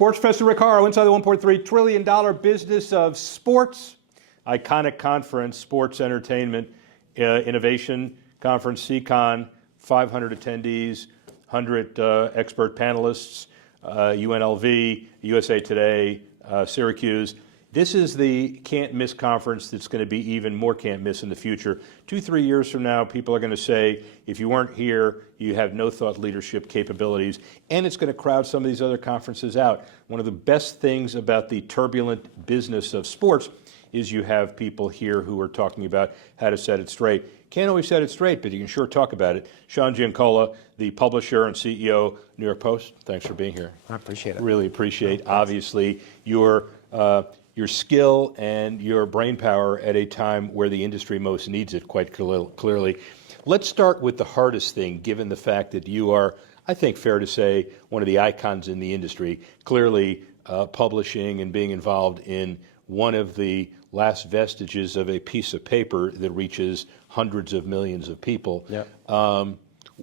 Sports Professor Rick Horrow, inside the $1.3 trillion business of sports. Iconic conference, sports entertainment, innovation conference, SEICon, 500 attendees, 100 expert panelists, UNLV, USA Today, Syracuse. This is the can't miss conference that's going to be even more can't miss in the future. 2-3 years from now, people are going to say, if you weren't here, you have no thought leadership capabilities, and it's going to crowd some of these other conferences out. One of the best things about the turbulent business of sports is you have people here who are talking about how to set it straight. Can't always set it straight, but you can sure talk about it. Sean Giancola, the publisher and CEO, New York Post, thanks for being here. I appreciate it. Really appreciate, obviously, your skill and your brain power at a time where the industry most needs it, quite clearly. Let's start with the hardest thing, given the fact that you are, I think fair to say, one of the icons in the industry, clearly publishing and being involved in one of the last vestiges of a piece of paper that reaches hundreds of millions of people. Yep.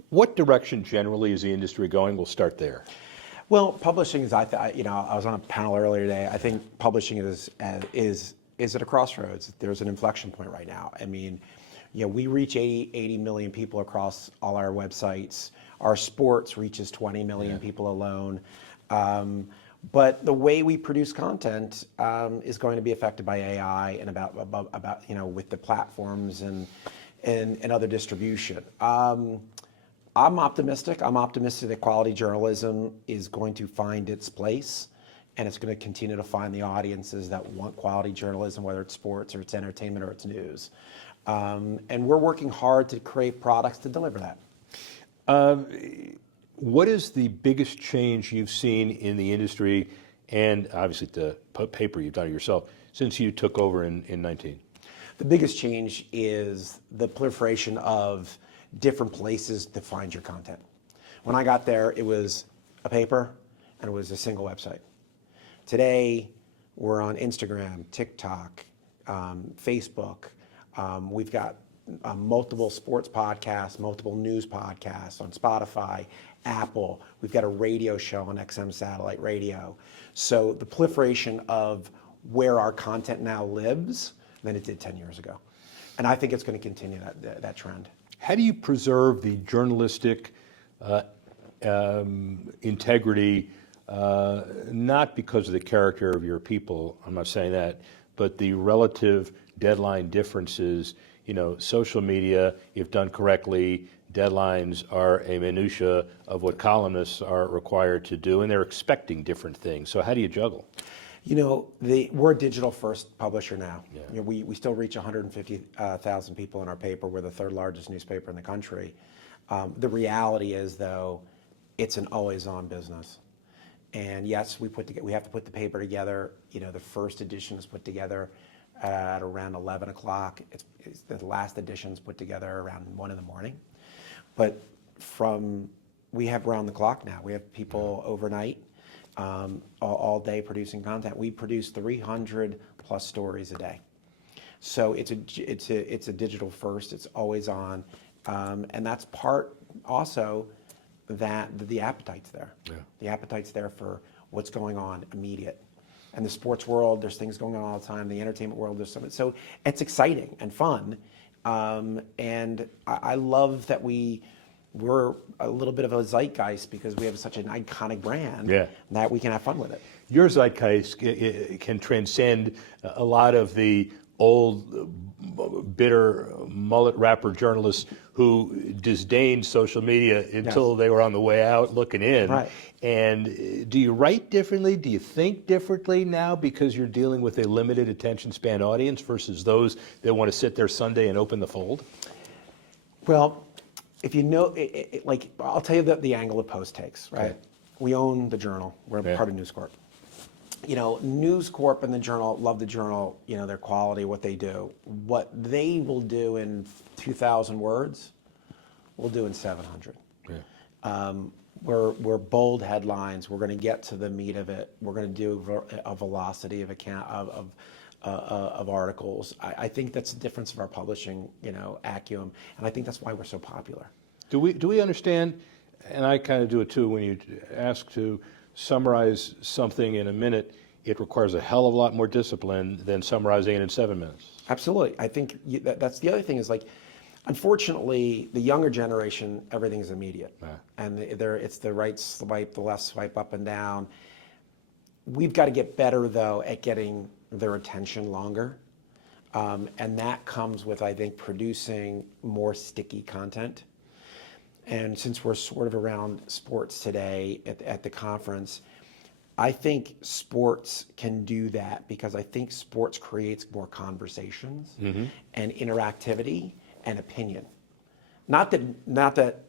What direction generally is the industry going? We'll start there. Well, publishing is, I was on a panel earlier today. I think publishing is at a crossroads. There's an inflection point right now. I mean, we reach 80 million people across all our websites. Our sports reaches 20 million people alone. But the way we produce content is going to be affected by AI and about with the platforms and other distribution. I'm optimistic. I'm optimistic that quality journalism is going to find its place, and it's going to continue to find the audiences that want quality journalism, whether it's sports or it's entertainment or it's news. And we're working hard to create products to deliver that. What is the biggest change you've seen in the industry, and obviously the paper you've done it yourself, since you took over in 19? The biggest change is the proliferation of different places to find your content. When I got there, it was a paper and it was a single website. Today, we're on Instagram, TikTok, Facebook. We've got multiple sports podcasts, multiple news podcasts on Spotify, Apple. We've got a radio show on XM satellite radio. So the proliferation of where our content now lives than it did 10 years ago. And I think it's going to continue that trend. How do you preserve the journalistic integrity, not because of the character of your people, I'm not saying that, but the relative deadline differences? Social media, if done correctly, deadlines are a minutia of what columnists are required to do, and they're expecting different things. So how do you juggle? We're a digital-first publisher now. Yeah. We still reach 150,000 people in our paper. We're the third largest newspaper in the country. The reality is, though, it's an always-on business. And yes, we have to put the paper together. The first edition is put together at around 11 o'clock. The last edition is put together around 1 in the morning. But we have round the clock now. We have people overnight. All day producing content. We produce 300 plus stories a day. So it's a digital first. It's always on, and that's part also that the appetite's there. Yeah. The appetite's there for what's going on immediate. And the sports world, there's things going on all the time. The entertainment world, there's something. So it's exciting and fun, and I love that we're a little bit of a zeitgeist because we have such an iconic brand that we can have fun with it. Your zeitgeist can transcend a lot of the old, bitter mullet rapper journalists who disdained social media until they were on the way out looking in. Right. And do you write differently? Do you think differently now because you're dealing with a limited attention span audience versus those that want to sit there Sunday and open the fold? Well, if you know, I'll tell you the angle the Post takes, right? Okay. We own the Journal. We're part of News Corp. News Corp and the Journal love the Journal, their quality, what they do. What they will do in 2,000 words, we'll do in 700. Yeah. We're bold headlines. We're going to get to the meat of it. We're going to do a velocity of articles. I think that's the difference of our publishing, acumen, and I think that's why we're so popular. Do we understand, and I kind of do it too, when you ask to summarize something in a minute, it requires a hell of a lot more discipline than summarizing it in 7 minutes. Absolutely. I think that's the other thing is like, unfortunately, the younger generation, everything is immediate. Yeah. And it's the right swipe, the left swipe, up and down. We've got to get better, though, at getting their attention longer. And that comes with, I think, producing more sticky content. And since we're sort of around sports today at the conference, I think sports can do that because I think sports creates more conversations and interactivity and opinion. Not that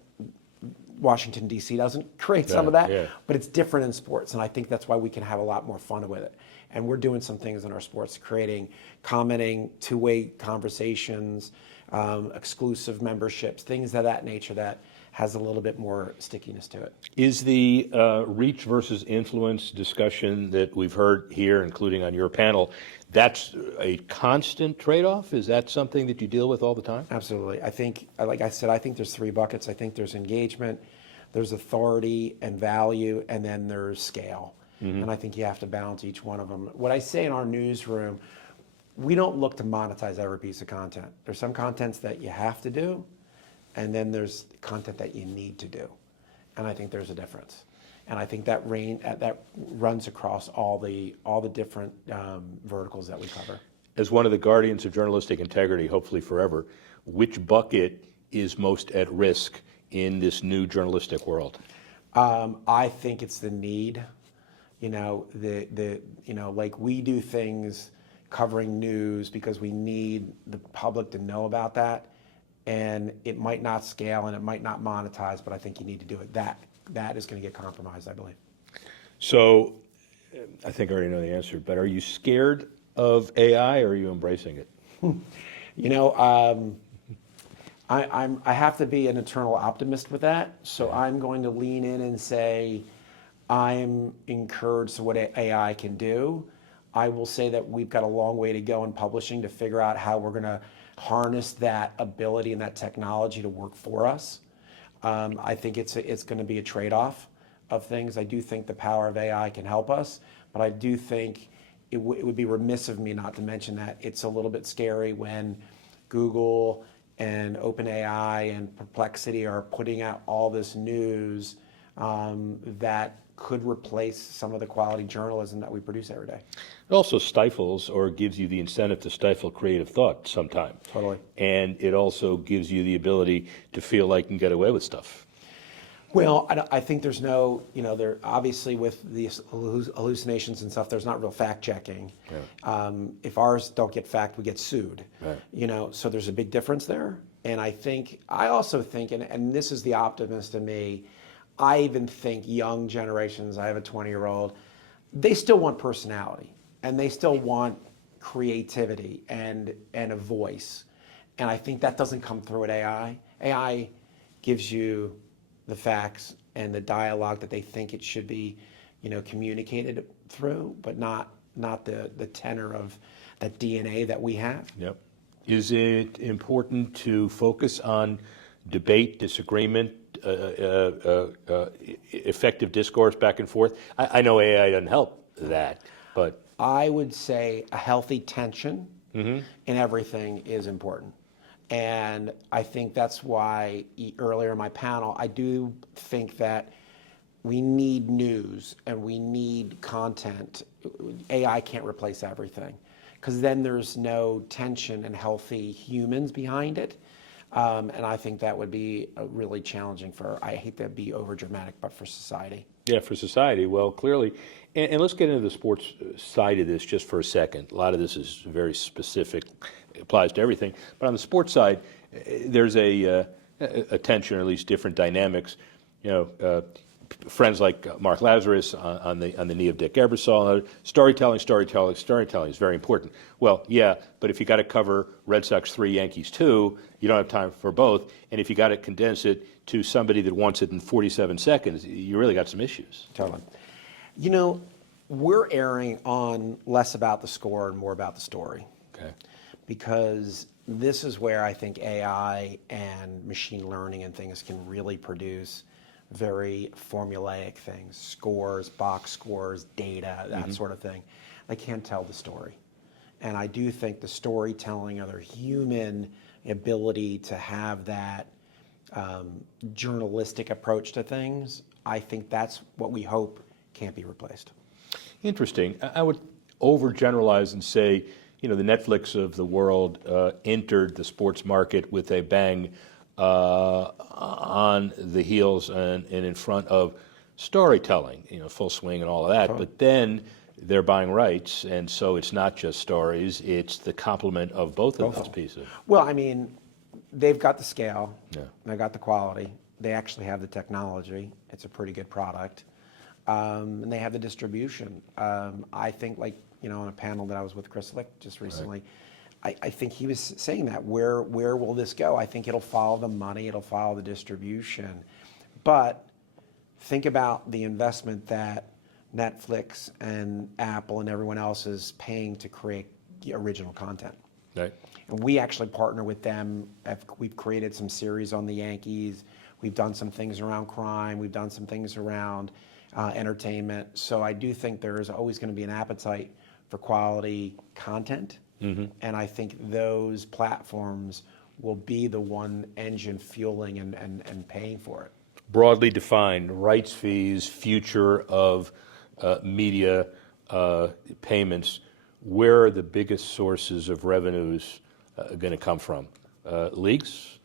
Washington, D.C. doesn't create some of that, but it's different in sports. And I think that's why we can have a lot more fun with it. And we're doing some things in our sports, creating, commenting, two-way conversations, exclusive memberships, things of that nature that has a little bit more stickiness to it. Is the reach versus influence discussion that we've heard here, including on your panel, that's a constant trade-off? Is that something that you deal with all the time? Absolutely. I think, like I said, I think there's 3 buckets. I think there's engagement, there's authority and value, and then there's scale. And I think you have to balance each one of them. What I say in our newsroom, we don't look to monetize every piece of content. There's some contents that you have to do, and then there's content that you need to do. And I think there's a difference. And I think that runs across all the different verticals that we cover. As one of the guardians of journalistic integrity, hopefully forever, which bucket is most at risk in this new journalistic world? I think it's the need. Like we do things covering news because we need the public to know about that. And it might not scale and it might not monetize, but I think you need to do it. That is going to get compromised, I believe. So, I think I already know the answer, but are you scared of AI or are you embracing it? I have to be an eternal optimist with that. So I'm going to lean in and say I'm encouraged to what AI can do. I will say that we've got a long way to go in publishing to figure out how we're going to harness that ability and that technology to work for us. I think it's going to be a trade-off of things. I do think the power of AI can help us, but I do think it would be remiss of me not to mention that it's a little bit scary when Google and OpenAI and Perplexity are putting out all this news that could replace some of the quality journalism that we produce every day. It also stifles or gives you the incentive to stifle creative thought sometime. Totally. And it also gives you the ability to feel like you can get away with stuff. Well, I think there's no, there obviously with these hallucinations and stuff, there's not real fact checking. Yeah. If ours don't get fact, we get sued. Right. So there's a big difference there. And I also think, and this is the optimist in me, I even think young generations, I have a 20-year-old, they still want personality and they still want creativity and a voice. And I think that doesn't come through with AI. AI gives you the facts and the dialogue that they think it should be, communicated through, but not the tenor of that DNA that we have. Yep. Is it important to focus on debate, disagreement, effective discourse back and forth? I know AI doesn't help that, but I would say a healthy tension in everything is important. And I think that's why earlier in my panel, I do think that we need news and we need content. AI can't replace everything because then there's no tension and healthy humans behind it. And I think that would be really challenging I hate to be over dramatic, but for society. Yeah, for society. Well, clearly. And let's get into the sports side of this just for a second. A lot of this is very specific, applies to everything. But on the sports side, there's a tension, or at least different dynamics. Friends like Mark Lazarus on the knee of Dick Ebersol. Storytelling is very important. Well, yeah, but if you got to cover Red Sox 3, Yankees 2, you don't have time for both. And if you got to condense it to somebody that wants it in 47 seconds, you really got some issues. Totally. We're erring on less about the score and more about the story. Okay. Because this is where I think AI and machine learning and things can really produce very formulaic things, scores, box scores, data, that sort of thing. They can't tell the story. And I do think the storytelling or their human ability to have that journalistic approach to things, I think that's what we hope can't be replaced. Interesting. I would overgeneralize and say, the Netflix of the world entered the sports market with a bang on the heels and in front of storytelling, full swing and all of that. But then they're buying rights, and so it's not just stories, it's the complement of both of those pieces. Well, I mean, they've got the scale, Yeah. they've got the quality, they actually have the technology, it's a pretty good product, and they have the distribution. I think, on a panel that I was with Chris Lick just recently, I think he was saying that, where will this go? I think it'll follow the money, it'll follow the distribution. But think about the investment that Netflix and Apple and everyone else is paying to create original content. Right. And we actually partner with them. We've created some series on the Yankees. We've done some things around crime. We've done some things around entertainment. So I do think there is always going to be an appetite for quality content. And I think those platforms will be the one engine fueling and paying for it. Broadly defined, rights fees, future of media payments, where are the biggest sources of revenues going to come from? Leagues?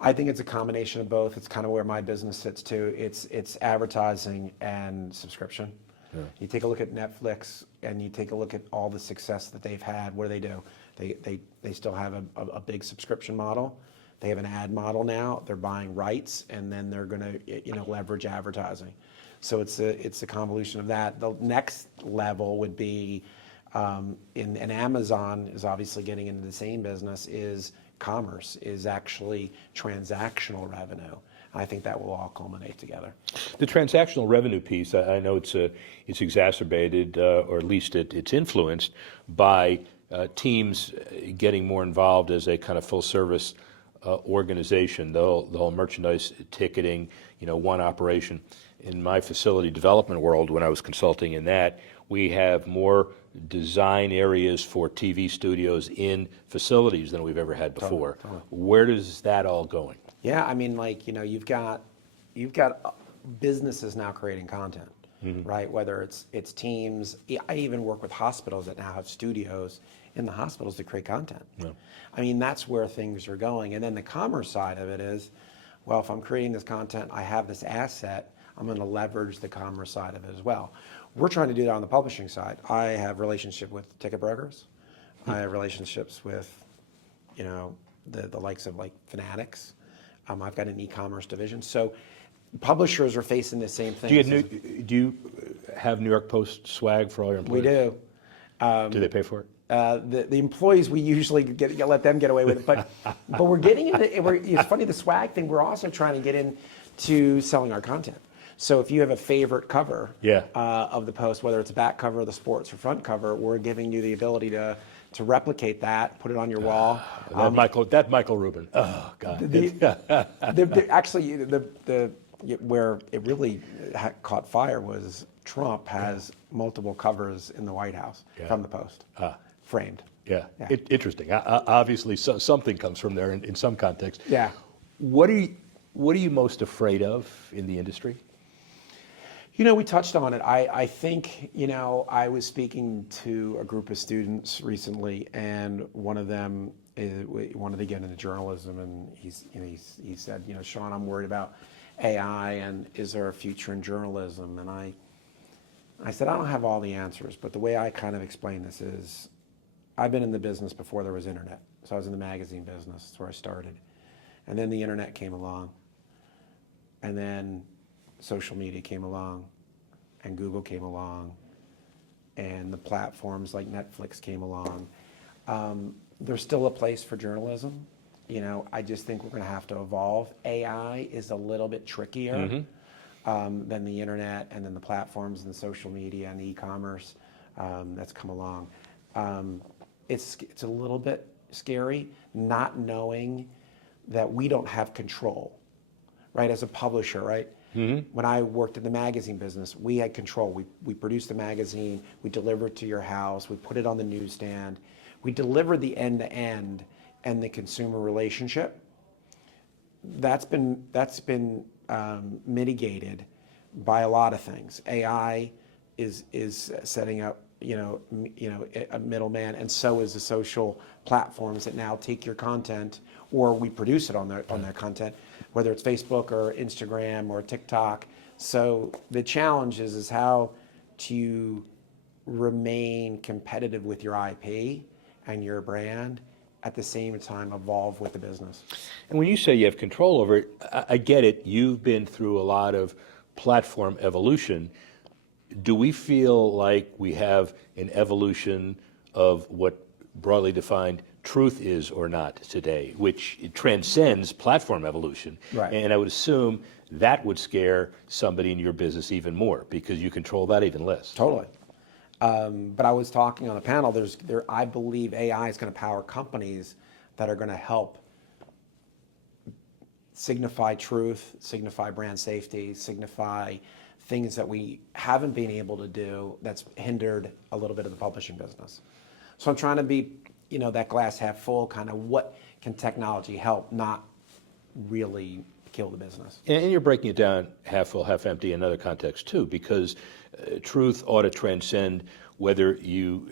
I think it's a combination of both. It's kind of where my business sits too. It's advertising and subscription. Yeah. You take a look at Netflix and you take a look at all the success that they've had. What do? They still have a big subscription model. They have an ad model now. They're buying rights, and then they're going to leverage advertising. So it's a convolution of that. The next level would be, and Amazon is obviously getting into the same business, is commerce, is actually transactional revenue. I think that will all culminate together. The transactional revenue piece, I know it's exacerbated, or at least it's influenced by teams getting more involved as a kind of full service organization. The whole merchandise ticketing, one operation. In my facility development world, when I was consulting in that, we have more design areas for TV studios in facilities than we've ever had before. Totally. Where is that all going? Yeah, I mean, you've got businesses now creating content, right? Whether it's teams. I even work with hospitals that now have studios in the hospitals to create content. Yeah. I mean, that's where things are going. And then the commerce side of it is, well, if I'm creating this content, I have this asset, I'm going to leverage the commerce side of it as well. We're trying to do that on the publishing side. I have relationship with ticket brokers. I have relationships with, the likes of Fanatics. I've got an e-commerce division. So publishers are facing the same thing. Do you have New York Post swag for all your employees? We do. Do they pay for it? The employees, we usually let them get away with it, but we're getting into. It's funny, the swag thing. We're also trying to get into selling our content. So if you have a favorite cover of the Post, whether it's a back cover of the sports or front cover, we're giving you the ability to replicate that, put it on your wall. That Michael Rubin. Oh God. Actually, where it really caught fire was Trump has multiple covers in the White House from the Post, framed. Yeah. Interesting. Obviously, something comes from there in some context. Yeah. What are you most afraid of in the industry? We touched on it. I think, I was speaking to a group of students recently, and one of them wanted to get into journalism, and he said, Sean, I'm worried about AI, and is there a future in journalism? And I said, I don't have all the answers, but the way I kind of explain this is, I've been in the business before there was internet. So I was in the magazine business. That's where I started. And then the internet came along. And then social media came along, and Google came along, and the platforms like Netflix came along. There's still a place for journalism. I just think we're going to have to evolve. AI is a little bit trickier than the internet, and then the platforms and the social media and the e-commerce that's come along. It's a little bit scary not knowing that we don't have control, right? As a publisher, right? When I worked in the magazine business, we had control. We produced the magazine, we delivered it to your house, we put it on the newsstand. We delivered the end-to-end and the consumer relationship. That's been mitigated by a lot of things. AI is setting up a middleman, and so is the social platforms that now take your content, or we produce it on their content, whether it's Facebook or Instagram or TikTok. So the challenge is how to remain competitive with your IP and your brand, at the same time evolve with the business. And when you say you have control over it, I get it. You've been through a lot of platform evolution. Do we feel like we have an evolution of what broadly defined truth is or not today, which transcends platform evolution? Right. And I would assume that would scare somebody in your business even more because you control that even less. Totally. But I was talking on a panel, I believe AI is going to power companies that are going to help signify truth, signify brand safety, signify things that we haven't been able to do that's hindered a little bit of the publishing business. So I'm trying to be, that glass half full, kind of what can technology help, not really kill the business. And you're breaking it down half full, half empty in other contexts too, because truth ought to transcend whether you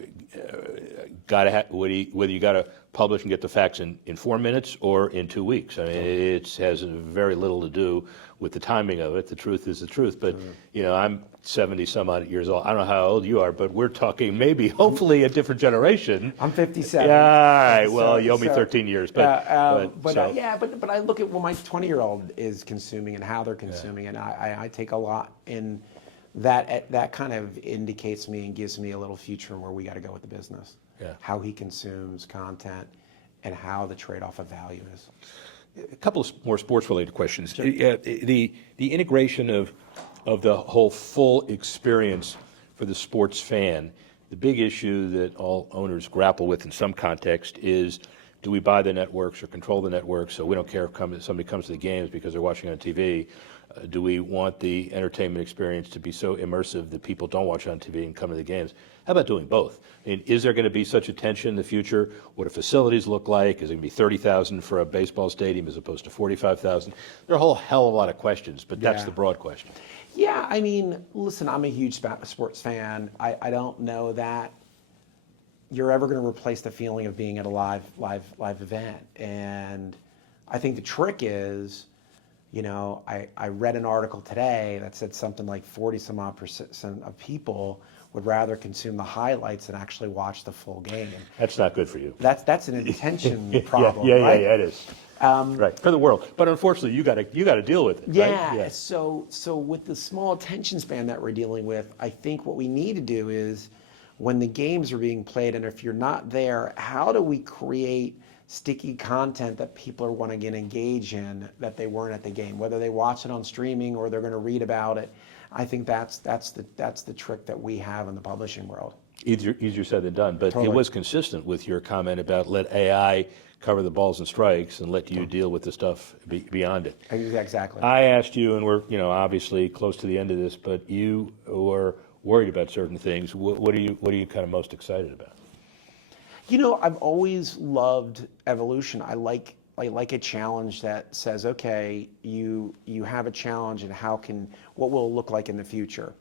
whether you got to publish and get the facts in 4 minutes or in 2 weeks. I mean, it has very little to do with the timing of it. The truth is the truth. But I'm 70 some odd years old. I don't know how old you are, but we're talking maybe, hopefully, a different generation. I'm 57. Yeah, all right. Well, you owe me 13 years. But I look at what my 20-year-old is consuming and how they're consuming, and I take a lot in. That kind of indicates me and gives me a little future where we got to go with the business. Yeah. How he consumes content and how the trade-off of value is. A couple of more sports-related questions. Sure. The integration of the whole full experience for the sports fan, the big issue that all owners grapple with in some context is, do we buy the networks or control the networks so we don't care if somebody comes to the games because they're watching on TV? Do we want the entertainment experience to be so immersive that people don't watch on TV and come to the games? How about doing both? I mean, is there going to be such a tension in the future? What do facilities look like? Is it going to be 30,000 for a baseball stadium as opposed to 45,000? There are a whole hell of a lot of questions, but that's the broad question. Yeah, I mean, listen, I'm a huge sports fan. I don't know that you're ever going to replace the feeling of being at a live event. And I think the trick is, I read an article today that said something like 40% of people would rather consume the highlights than actually watch the full game. That's not good for you. That's an intention problem, right? Yeah, it is. Right, for the world. But unfortunately, you got to deal with it. Yeah. Right? So with the small attention span that we're dealing with, I think what we need to do is, when the games are being played, and if you're not there, how do we create sticky content that people are want to get engaged in that they weren't at the game, whether they watch it on streaming or they're going to read about it? I think that's the trick that we have in the publishing world. Easier said than done, but Totally. It was consistent with your comment about let AI cover the balls and strikes and let you deal with the stuff beyond it. Exactly. I asked you, and we're obviously close to the end of this, but you were worried about certain things. What are you kind of most excited about? I've always loved evolution. I like a challenge that says, okay, you have a challenge, and what will it look like in the future?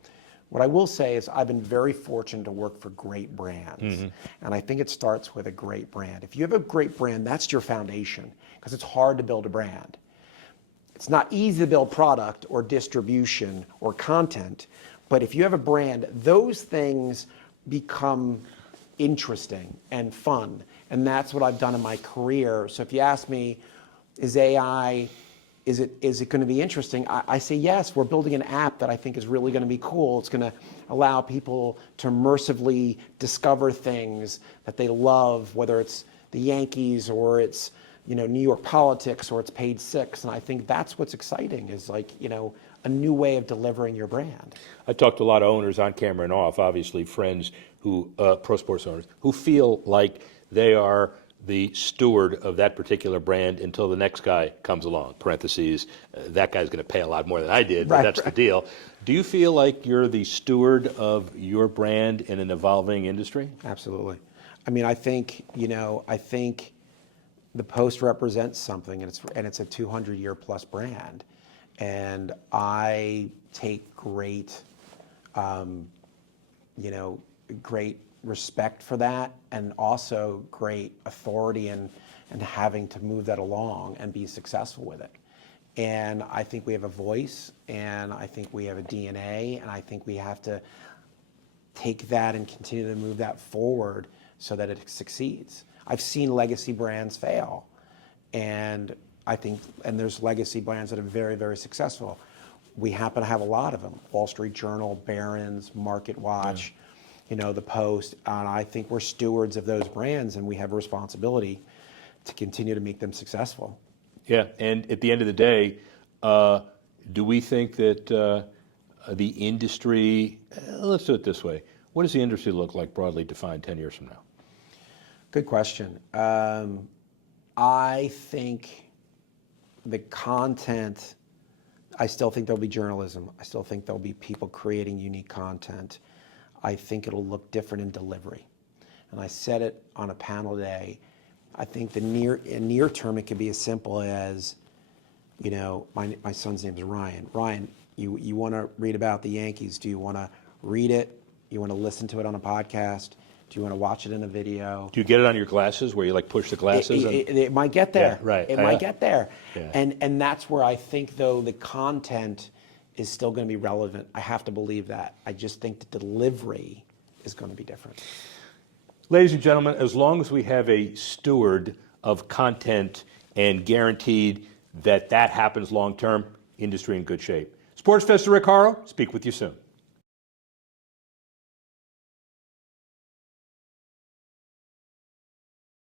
What I will say is I've been very fortunate to work for great brands. Mm-hmm. And I think it starts with a great brand. If you have a great brand, that's your foundation, because it's hard to build a brand. It's not easy to build product or distribution or content, but if you have a brand, those things become interesting and fun. And that's what I've done in my career. So if you ask me, is AI, is it going to be interesting? I say yes. We're building an app that I think is really going to be cool. It's going to allow people to immersively discover things that they love, whether it's the Yankees or it's New York politics or it's Page Six. And I think that's what's exciting, is a new way of delivering your brand. I talked to a lot of owners on camera and off, obviously friends who, pro sports owners, who feel like they are the steward of that particular brand until the next guy comes along, parentheses, that guy's going to pay a lot more than I did, but that's the deal. Do you feel like you're the steward of your brand in an evolving industry? Absolutely. I mean, I think the Post represents something, and it's a 200-year plus brand, and I take great, great respect for that, and also great authority and having to move that along and be successful with it. And I think we have a voice, and I think we have a DNA, and I think we have to take that and continue to move that forward so that it succeeds. I've seen legacy brands fail, and there's legacy brands that are very, very successful. We happen to have a lot of them: Wall Street Journal, Barron's, Market Watch, the Post, and I think we're stewards of those brands, and we have a responsibility to continue to make them successful. Yeah, and at the end of the day, do we think that the industry, let's do it this way, what does the industry look like broadly defined 10 years from now? Good question. I think the content, I still think there'll be journalism. I still think there'll be people creating unique content. I think it'll look different in delivery. And I said it on a panel today. I think in near term, it could be as simple as, my son's name is Ryan. Ryan, you want to read about the Yankees. Do you want to read it? You want to listen to it on a podcast? Do you want to watch it in a video? Do you get it on your glasses where you push the glasses? It might get there. Yeah, right. It might get there. Yeah. And that's where I think, though, the content is still going to be relevant. I have to believe that. I just think the delivery is going to be different. Ladies and gentlemen, as long as we have a steward of content and guaranteed that happens long term, industry in good shape. Sports Fest, Rick Horrow, speak with you soon.